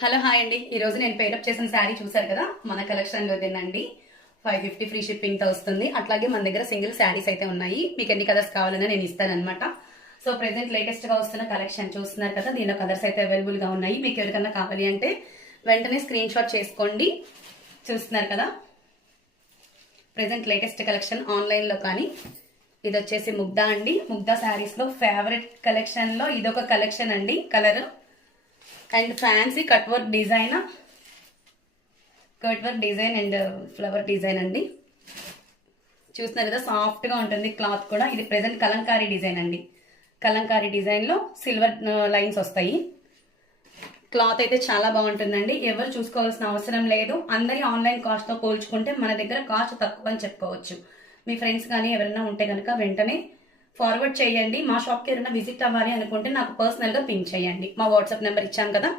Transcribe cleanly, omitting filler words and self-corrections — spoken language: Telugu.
హలో హాయ్ అండి. ఈ రోజు నేను పేరప్ చేసిన శారీ చూసారు కదా, మన కలెక్షన్ లోదేనండి. 550 ఫ్రీ షిప్పింగ్ తో వస్తుంది. అట్లాగే మన దగ్గర సింగిల్ శారీస్ అయితే ఉన్నాయి. మీకు ఎన్ని కలర్స్ కావాలన్నా నేను ఇస్తానన్నమాట. సో ప్రెసెంట్ లేటెస్ట్ గా వస్తున్న కలెక్షన్ చూస్తున్నారు కదా, దీనిలో కలర్స్ అయితే అవైలబుల్ గా ఉన్నాయి. మీకు ఎవరికన్నా కావాలి అంటే వెంటనే స్క్రీన్ షాట్ చేసుకోండి. చూస్తున్నారు కదా, ప్రెసెంట్ లేటెస్ట్ కలెక్షన్ ఆన్లైన్ లో కానీ. ఇది వచ్చేసి ముగ్ధా అండి. ముగ్ధా శారీస్ లో ఫేవరెట్ కలెక్షన్ లో ఇదొక కలెక్షన్ అండి. Colour and fancy cut work design and flower design అండి. చూస్తున్నారు కదా, సాఫ్ట్ గా ఉంటుంది క్లాత్ కూడా. ఇది ప్రెసెంట్ కలంకారీ డిజైన్ అండి. కలంకారీ డిజైన్ లో సిల్వర్ లైన్స్ వస్తాయి. క్లాత్ అయితే చాలా బాగుంటుందండి. ఎవరు చూసుకోవాల్సిన అవసరం లేదు. అందరి ఆన్లైన్ కాస్ట్ తో పోల్చుకుంటే మన దగ్గర కాస్ట్ తక్కువ అని చెప్పుకోవచ్చు. మీ ఫ్రెండ్స్ కానీ ఎవరైనా ఉంటే కనుక వెంటనే ఫార్వర్డ్ చేయండి. మా షాప్కి ఏదైనా విజిట్ అవ్వాలి అనుకుంటే నాకు పర్సనల్ గా పింక్ చేయండి. మా వాట్సాప్ నెంబర్ ఇచ్చాను కదా.